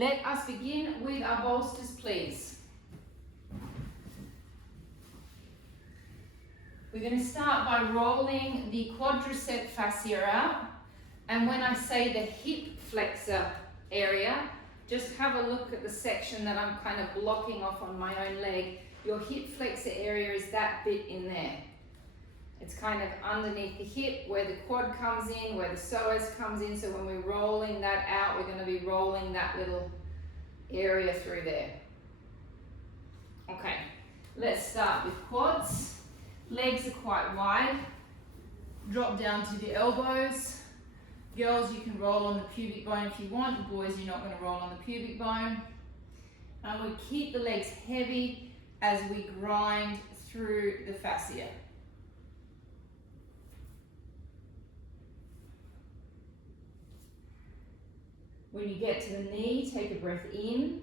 Let us begin with our bolsters, please. We're going to start by rolling the quadricep fascia out. And when I say the hip flexor area, just have a look at the section that I'm kind of blocking off on my own leg. Your hip flexor area is that bit in there. It's kind of underneath the hip where the quad comes in, where the psoas comes in. So when we're rolling that out, we're going to be rolling that little area through there. Okay, let's start with quads. Legs are quite wide. Drop down to the elbows. Girls, you can roll on the pubic bone if you want. Boys, you're not going to roll on the pubic bone. And we keep the legs heavy as we grind through the fascia. When you get to the knee, take a breath in,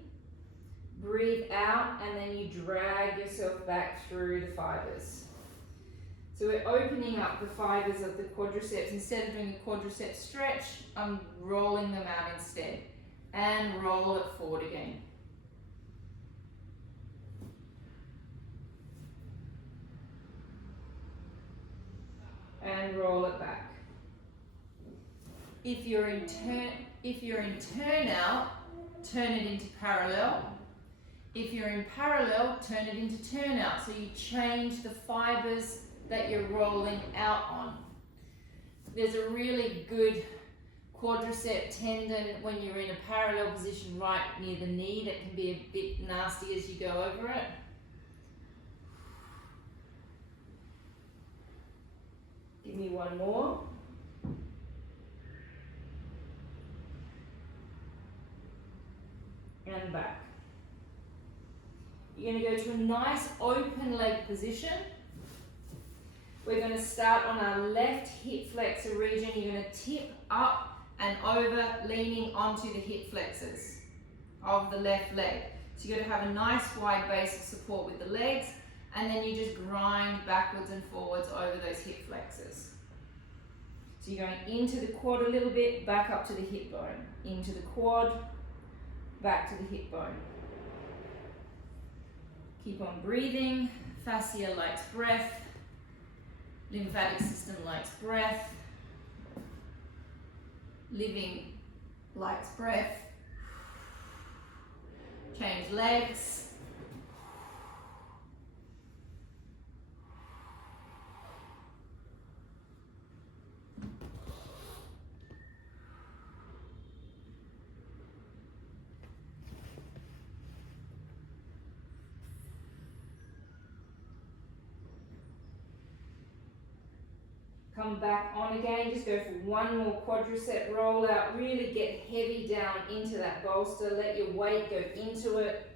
breathe out, and then you drag yourself back through the fibers. So we're opening up the fibers of the quadriceps. Instead of doing a quadricep stretch, I'm rolling them out instead. And roll it forward again. And roll it back. If you're in turn out, turn it into parallel. If you're in parallel, turn it into turn out. So you change the fibers that you're rolling out on. There's a really good quadricep tendon when you're in a parallel position right near the knee that can be a bit nasty as you go over it. Give me one more. And back. You're going to go to a nice open leg position. We're going to start on our left hip flexor region. You're going to tip up and over, leaning onto the hip flexors of the left leg. So you're going to have a nice wide base of support with the legs, and then you just grind backwards and forwards over those hip flexors. So you're going into the quad a little bit, back up to the hip bone, into the quad, back to the hip bone. Keep on breathing. Fascia likes breath. Lymphatic system likes breath. Living likes breath. Change legs. Come back on again, just go for one more quadricep roll out. Really get heavy down into that bolster. Let your weight go into it.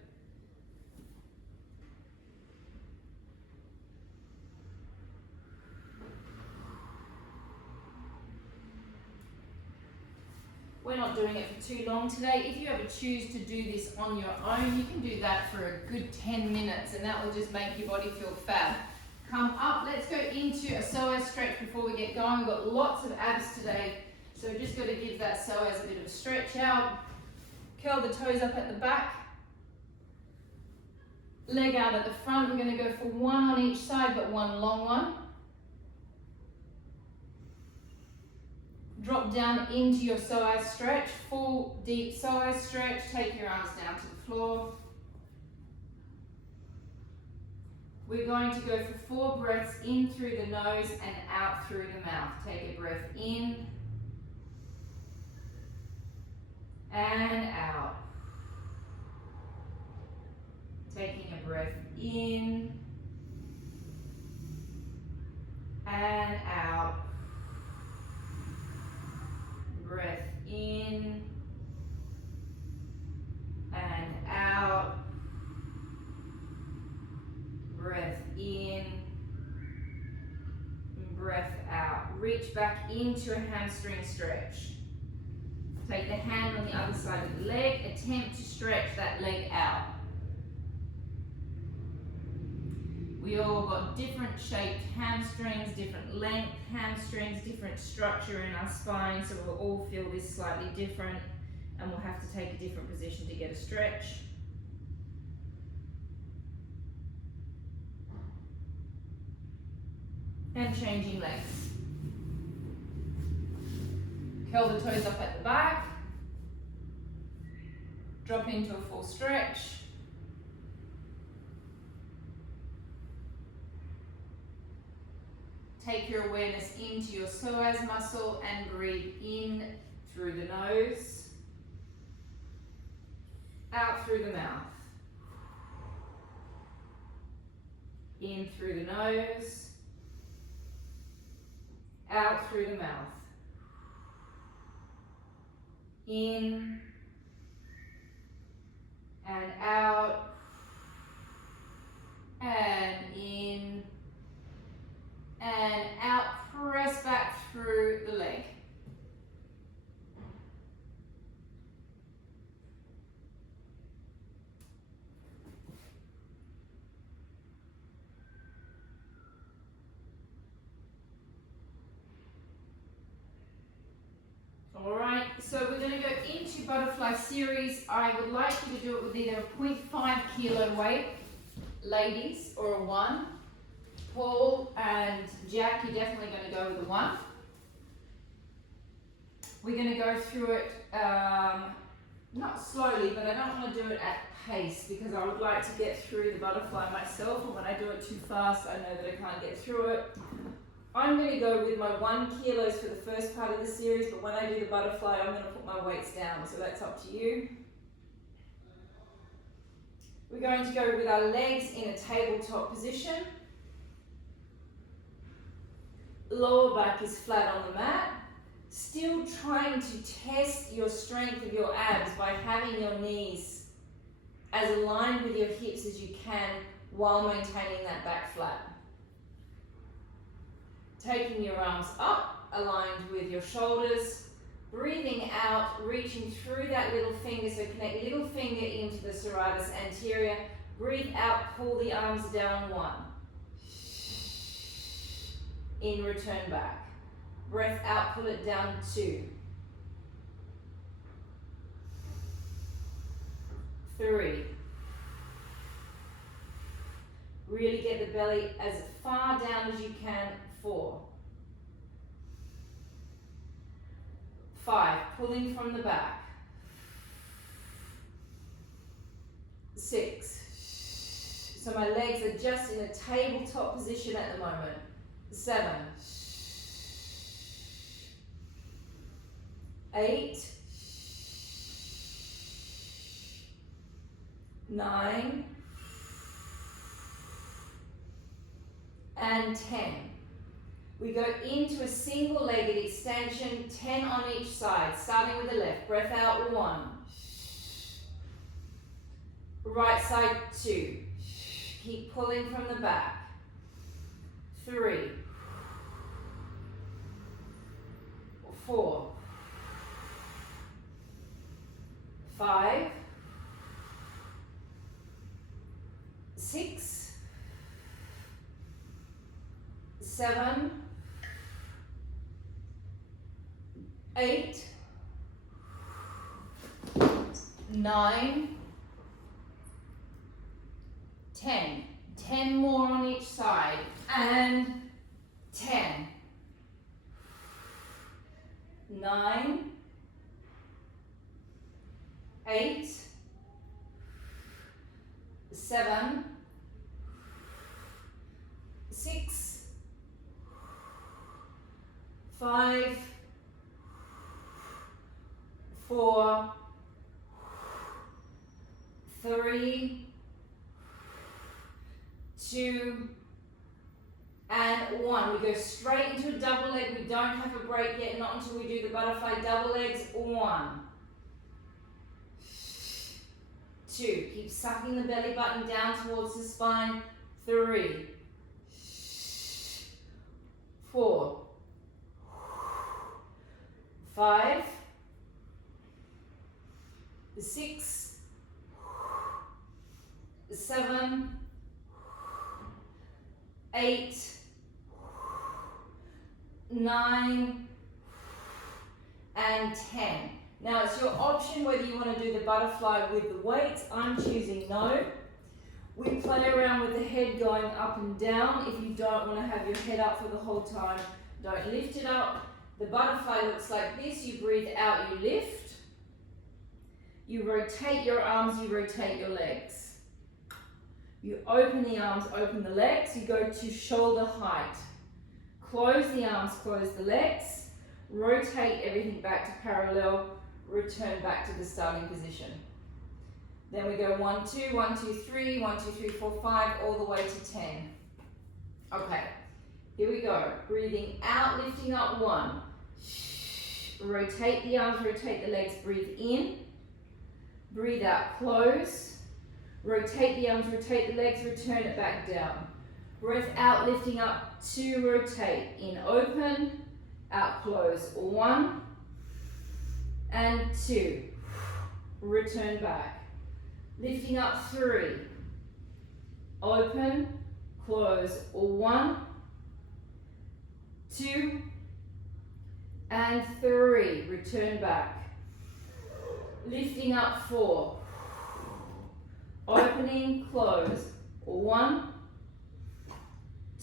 We're not doing it for too long today. If you ever choose to do this on your own, you can do that for a good 10 minutes and that will just make your body feel fab. Come up, let's go into a psoas stretch before we get going. We've got lots of abs today, so we're just got to give that psoas a bit of a stretch out. Curl the toes up at the back. Leg out at the front. We're going to go for one on each side, but one long one. Drop down into your psoas stretch, full deep psoas stretch. Take your arms down to the floor. We're going to go for 4 breaths in through the nose and out through the mouth. Take a breath in and out. Taking a breath in and out. Breath in and out. Breath in, breath out. Reach back into a hamstring stretch. Take the hand on the other side of the leg. Attempt to stretch that leg out. We all got different shaped hamstrings, different length hamstrings, different structure in our spine, so we'll all feel this slightly different. and we'll have to take a different position to get a stretch. And changing legs. Curl the toes up at the back. Drop into a full stretch. Take your awareness into your psoas muscle and breathe in through the nose, out through the mouth. In through the nose, out through the mouth. In and out, and in and out. Press back through the leg. All right, so we're going to go into butterfly series. I would like you to do it with either a 0.5 kilo weight, ladies, or a 1. Paul and Jack, you're definitely going to go with a 1. We're going to go through it, not slowly, but I don't want to do it at pace because I would like to get through the butterfly myself, and when I do it too fast, I know that I can't get through it. I'm going to go with my 1 kilos for the first part of the series, but when I do the butterfly, I'm going to put my weights down, so that's up to you. We're going to go with our legs in a tabletop position. Lower back is flat on the mat. Still trying to test your strength of your abs by having your knees as aligned with your hips as you can while maintaining that back flat. Taking your arms up, aligned with your shoulders. Breathing out, reaching through that little finger, so connect little finger into the serratus anterior. Breathe out, pull the arms down 1. In, return back. Breath out, pull it down 2. 3. Really get the belly as far down as you can. 4. 5. Pulling from the back. 6. So my legs are just in a tabletop position at the moment. 7. 8. 9. And 10. We go into a single-legged extension, 10 on each side, starting with the left. Breath out, 1. Right side, 2. Keep pulling from the back. 3. 4. 5. 6. 7. 8. 9. 10. 10 more on each side. And 10. 9. 8. 7. 6. 5. 4. 3. 2. And 1. We go straight into a double leg. We don't have a break yet, not until we do the butterfly double legs. 1. 2. Keep sucking the belly button down towards the spine. 3. 4. 5. 6. 7. 8. 9. And 10. Now it's your option whether you want to do the butterfly with the weights. I'm choosing no. We play around with the head going up and down. If you don't want to have your head up for the whole time, don't lift it up. The butterfly looks like this. You breathe out, you lift. You rotate your arms, you rotate your legs. You open the arms, open the legs. You go to shoulder height. Close the arms, close the legs. Rotate everything back to parallel. Return back to the starting position. Then we go 1, 2, 1, 2, 3, 1, 2, 3, 4, 5, all the way to 10. Okay, here we go. Breathing out, lifting up, 1. Rotate the arms, rotate the legs, breathe in. Breathe out, close. Rotate the arms, rotate the legs, return it back down. Breath out, lifting up, 2, rotate. In, open, out, close. 1 and 2. Return back. Lifting up, 3. Open, close. 1, 2, and 3. Return back. Lifting up, 4. Opening, close. 1,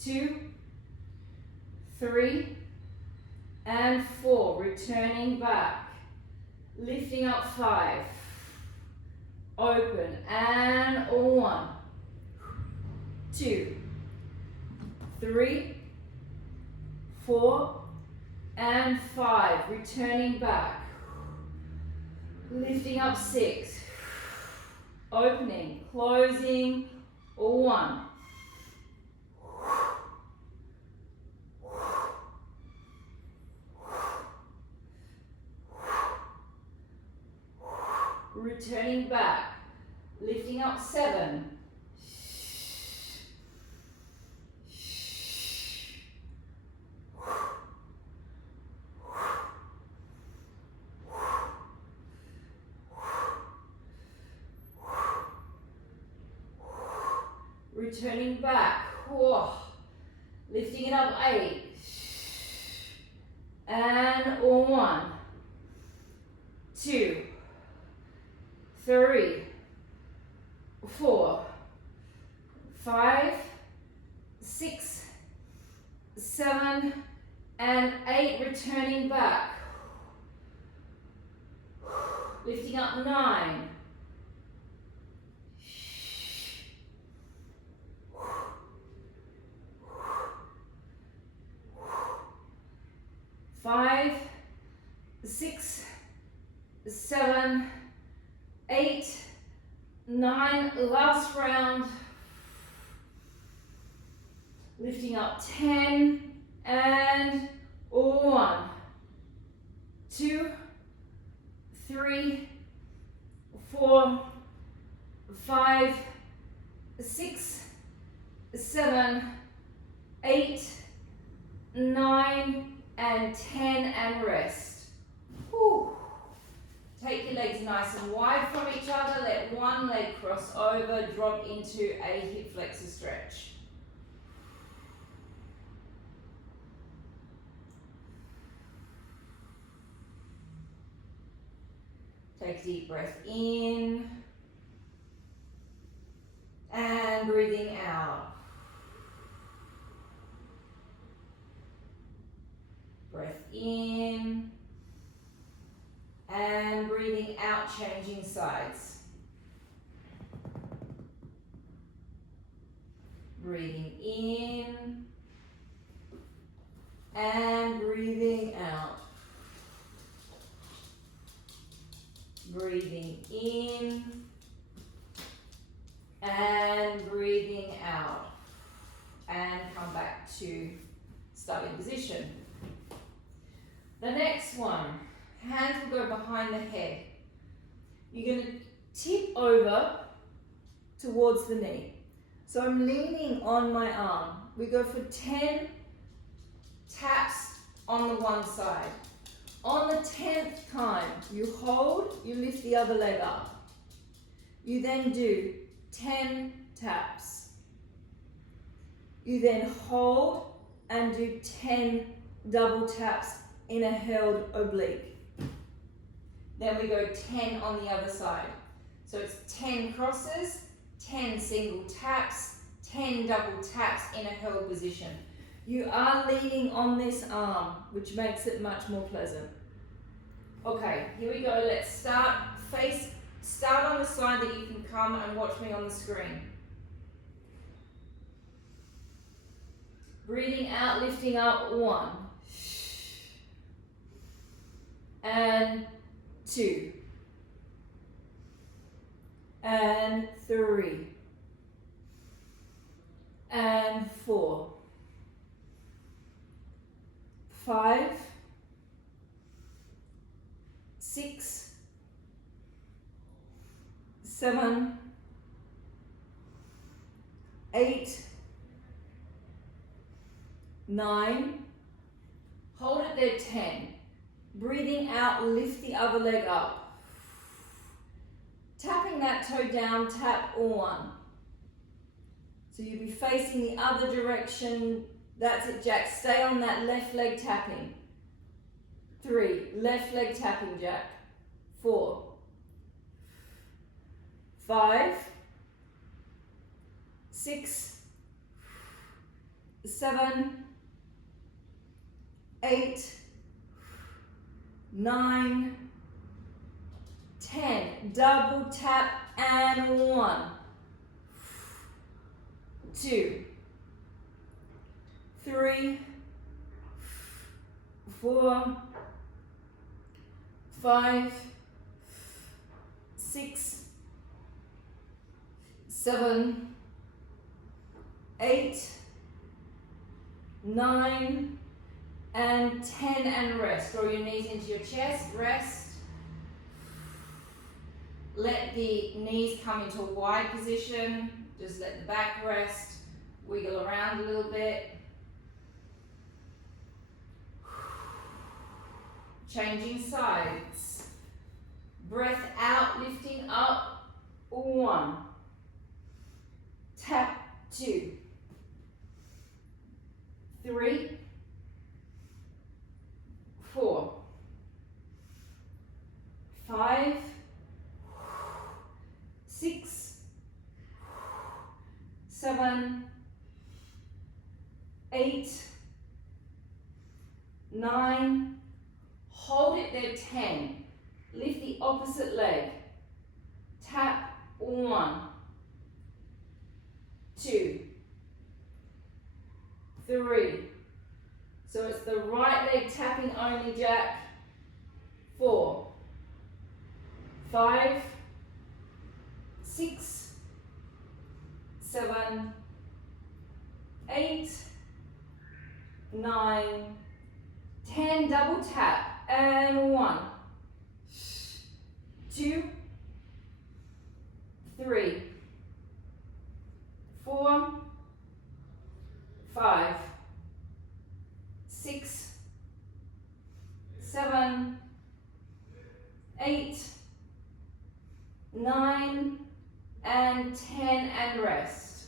2, 3, and 4. Returning back. Lifting up, 5. Open, and 1, 2, 3, 4, and 5. Returning back. Lifting up, 6. Opening, closing, 1. Returning back, lifting up, 7. Returning back, lifting it up, 8. And 1, 2, 3, 4, 5, 6, 7, and 8. Returning back. Lifting up, 9. 5, 6, 7, 8, 9. Last round. Lifting up, 10 and 1, 2, 3, 4, 5, 6, 7, 8, 9, and 10, and rest. Whew. Take your legs nice and wide from each other. Let one leg cross over, drop into a hip flexor stretch. Take a deep breath in and breathing out. Breath in and breathing out, changing sides. Breathing in and breathing out. Breathing in and breathing out. And come back to starting position. The next one, hands will go behind the head. You're going to tip over towards the knee. So I'm leaning on my arm. We go for 10 taps on the one side. On the 10th time, you hold, you lift the other leg up. You then do 10 taps. You then hold and do 10 double taps in a held oblique. Then we go 10 on the other side. So it's 10 crosses, 10 single taps, 10 double taps in a held position. You are leaning on this arm, which makes it much more pleasant. Okay, here we go. Let's start. Start on the side that you can come and watch me on the screen. Breathing out, lifting up, 1. And 2. And 3. And 4. 5. 6. 7. 8. 9. Hold it there, 10. Breathing out, lift the other leg up. Tapping that toe down, tap 1. So you'll be facing the other direction. That's it, Jack. Stay on that left leg tapping. 3. Left leg tapping, Jack. 4. 5. 6. 7. 8. 9. 10. Double tap and 1. 2. 3. 4. 5. 6. 7. 8. 9. And 10 and rest. Draw your knees into your chest, rest. Let the knees come into a wide position. Just let the back rest. Wiggle around a little bit. Changing sides. Breath out, lifting up. 1. Tap 2. 3. 4. 5. 6. 7. 8. 9. Hold it there, 10. Lift the opposite leg. Tap 1. 2. 3. So it's the right leg tapping only, Jack. 4. 5. 6. 7. 8. 9. 10. Double tap. And 1. 2. 3. 4. 5. 6. 7. 8. 9. And 10 and rest.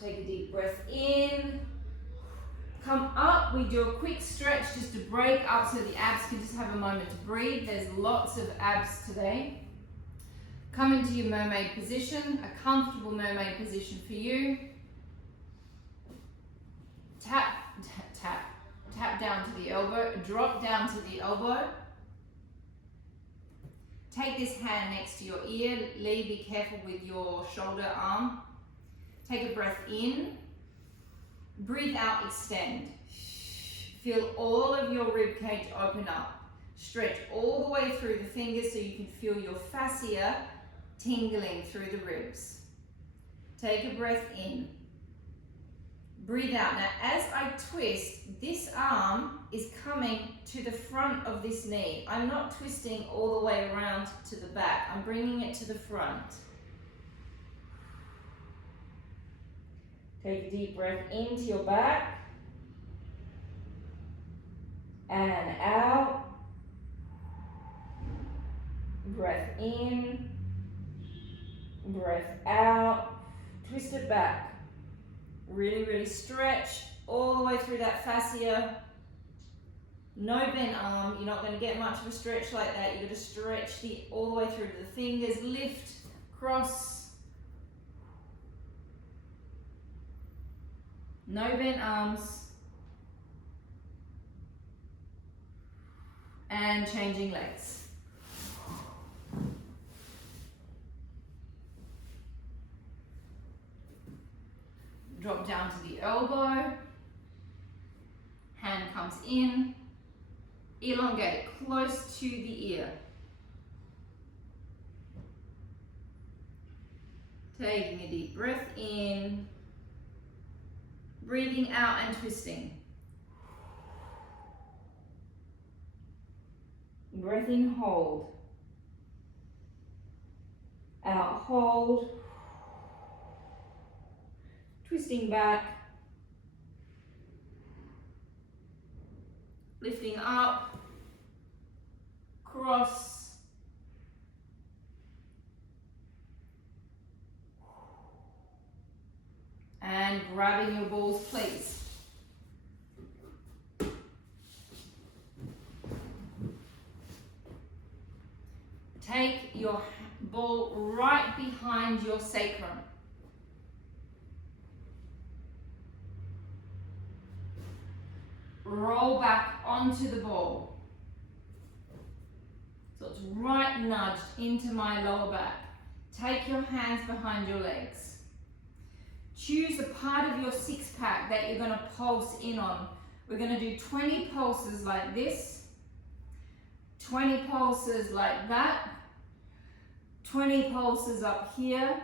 Take a deep breath in. Come up, we do a quick stretch just to break up so the abs can just have a moment to breathe. There's lots of abs today. Come into your mermaid position, a comfortable mermaid position for you. Tap, tap, tap down to the elbow, drop down to the elbow. Take this hand next to your ear. Lee, be careful with your shoulder arm. Take a breath in. Breathe out, extend. Feel all of your rib cage open up. Stretch all the way through the fingers so you can feel your fascia tingling through the ribs. Take a breath in. Breathe out. Now, as I twist, this arm is coming to the front of this knee. I'm not twisting all the way around to the back. I'm bringing it to the front. Take a deep breath into your back and out. Breath in, breath out. Twist it back. Really, really stretch all the way through that fascia. No bent arm, you're not going to get much of a stretch like that. You're going to stretch all the way through to the fingers, lift, cross. No bent arms. And changing legs. Drop down to the elbow. Hand comes in. Elongate close to the ear. Taking a deep breath in. Breathing out and twisting. Breath in, hold. Out, hold. Twisting back. Lifting up. Cross. And grabbing your balls, please. Take your ball right behind your sacrum. Roll back onto the ball. So it's right nudged into my lower back. Take your hands behind your legs. Choose a part of your six pack that you're going to pulse in on. We're going to do 20 pulses like this, 20 pulses like that, 20 pulses up here,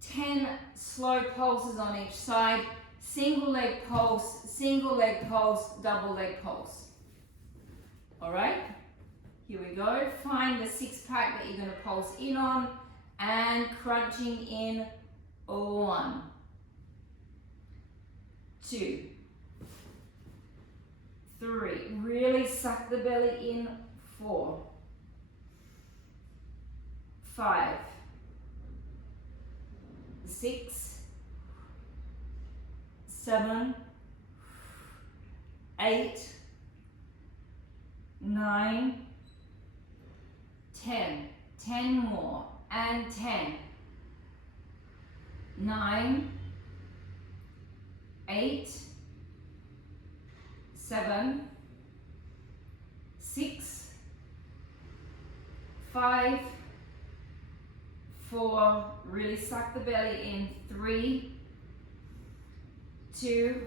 10 slow pulses on each side, single leg pulse, double leg pulse. All right, here we go. Find the six pack that you're going to pulse in on and crunching in 1, 2, 3. Really suck the belly in. 4, 5, 6, 7, 8, 9, 10. 10 more. And 10. 9, 8, 7, 6, 5, 4, really suck the belly in. 3, 2,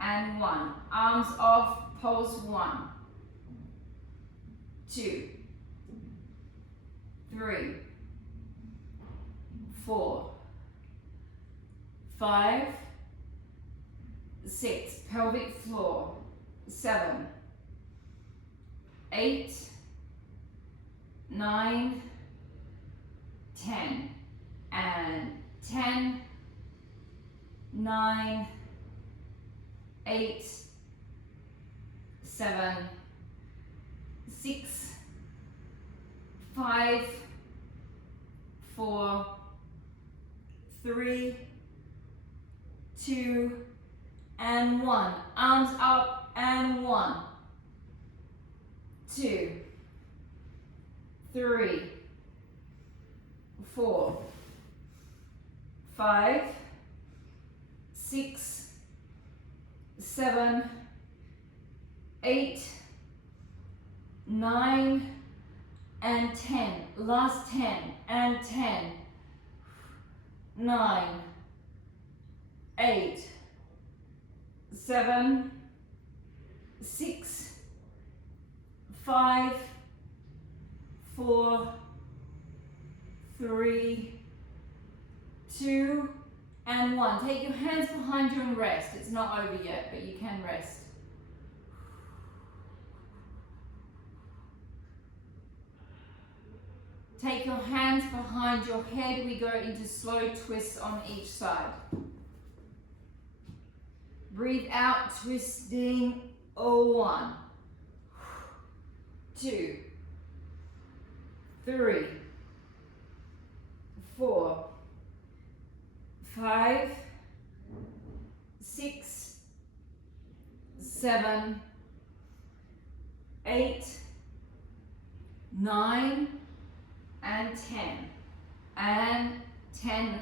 and 1. Arms off, pose 1, 2, 3, 4, 5, 6, pelvic floor, 7, 8, 9, 10, and 10, 9, 8, 7, 6, 5, 4, 3, 2, and 1. Arms up and 1, 2, 3, 4, 5, 6, 7, 8, 9, and 10. Last 10 and 10, 9, 8, 7, 6, 5, 4, 3, 2, and 1. Take your hands behind you and rest. It's not over yet, but you can rest. Take your hands behind your head. We go into slow twists on each side. Breathe out, twisting. 1, 2, 3, 4, 5, 6, 7, 8, 9, and 10. And 10,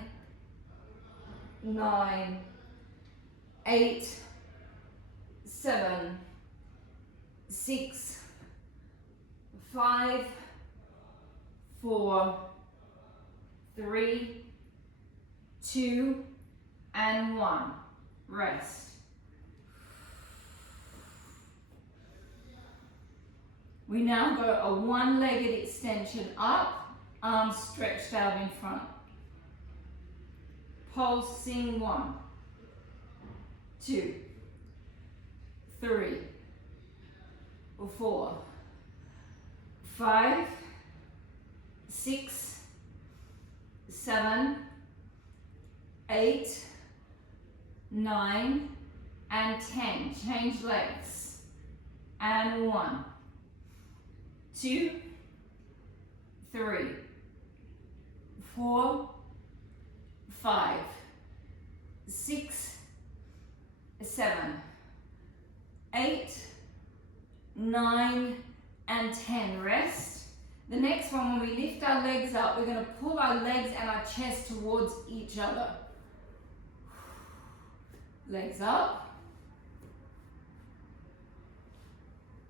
9, 8, 7, 6, 5, 4, 3, 2, and 1. Rest. We now go a one-legged extension up, arms stretched out in front. Pulsing 1, 2, 3, 4, 5, 6, 7, 8, 9, and 10. Change legs. And 1, 2, 3, 4, 5, 6, 7, 8, 9, and 10. Rest. The next one, when we lift our legs up, we're going to pull our legs and our chest towards each other. Legs up.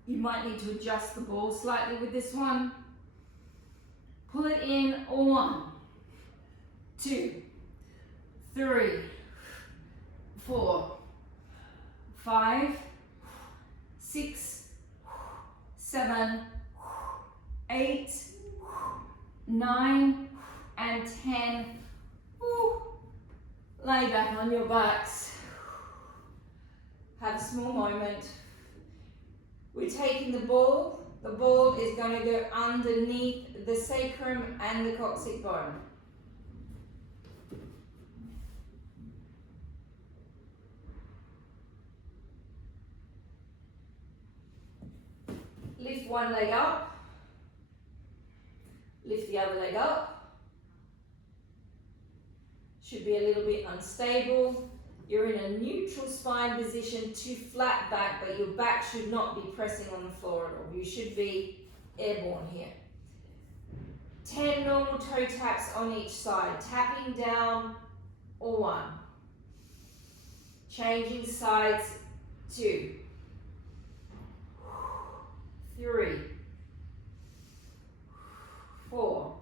You might need to adjust the ball slightly with this one. Pull it in. 1, 2, 3, 4, 5, 6, 7, 8, 9, and 10. Woo. Lay back on your backs. Have a small moment. We're taking the ball. The ball is going to go underneath the sacrum and the coccyx bone. Lift one leg up. Lift the other leg up. Should be a little bit unstable. You're in a neutral spine position to flat back, but your back should not be pressing on the floor at all. You should be airborne here. 10 normal toe taps on each side. Tapping down or 1. Changing sides 2, 3, 4,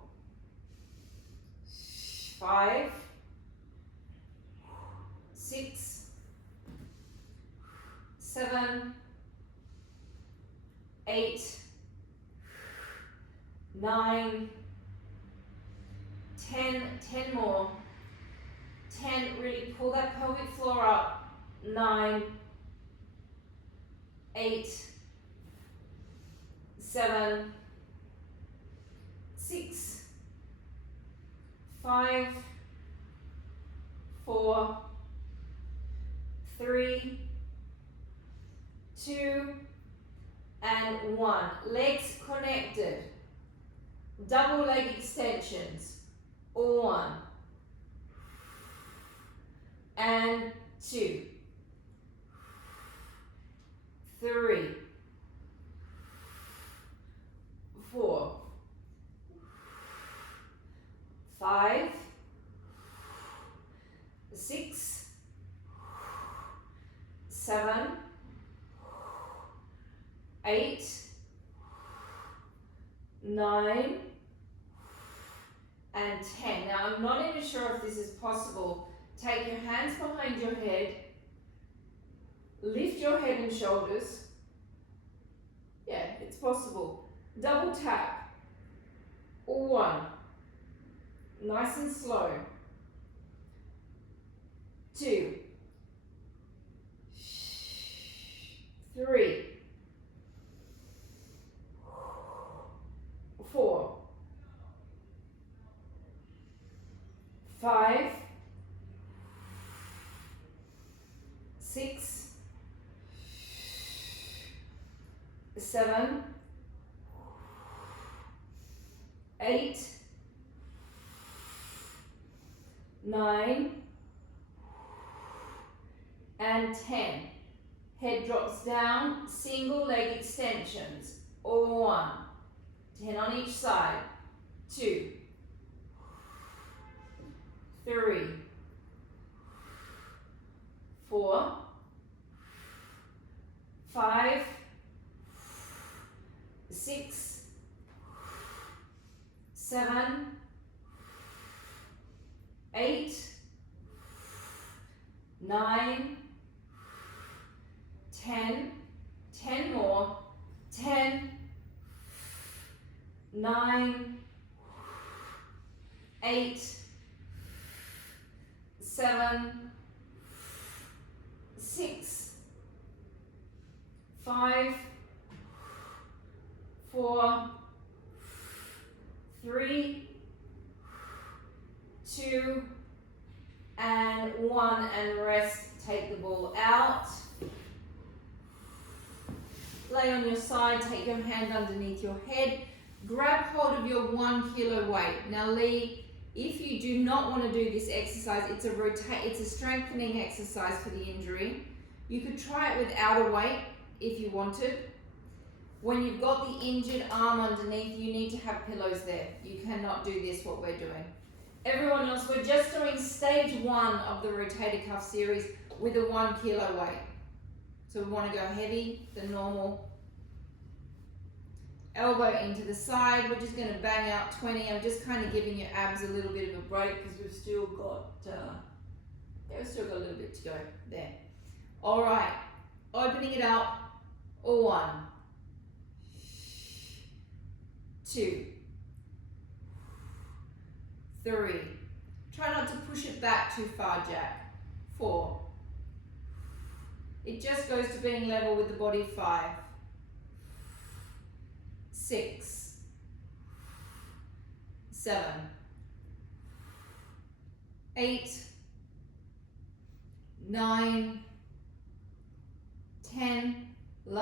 5, 6, 7, 8, 9, 10, 10 more. 10, really pull that pelvic floor up. 9, 8, 7, 6, 5, 4, 3, 2, and 1. Legs connected. Double leg extensions. 1 and 2, 3, 4, 5, 6, 7, 8, 9, and 10. Now, I'm not even sure if this is possible. Take your hands behind your head. Lift your head and shoulders. Yeah, it's possible. Double tap. 1. Nice and slow. 2. 3. 4. 5. 6. 7. 8. 9. And 10. Head drops down, single leg extensions. 1. 10 on each side. 2, 3, 4, 5, 6, 7, 8, 9, 10, 10 more, 10, 9, 8, 7, 6, 5, 4, 3, 2, and 1, and rest. Take the ball out. Lay on your side, take your hand underneath your head. Grab hold of your 1 kilo weight. Now Lee, if you do not want to do this exercise, it's a strengthening exercise for the injury. You could try it without a weight if you wanted. When you've got the injured arm underneath, you need to have pillows there. You cannot do this, what we're doing. Everyone else, we're just doing stage 1 of the rotator cuff series with a 1 kilo weight. So we want to go heavy, the normal. Elbow into the side. We're just going to bang out 20. I'm just kind of giving your abs a little bit of a break because we've still got a little bit to go there. All right, opening it up. 1, 2, 3. Try not to push it back too far, Jack. 4. It just goes to being level with the body. 5, 6, 7, 8, 9, 10,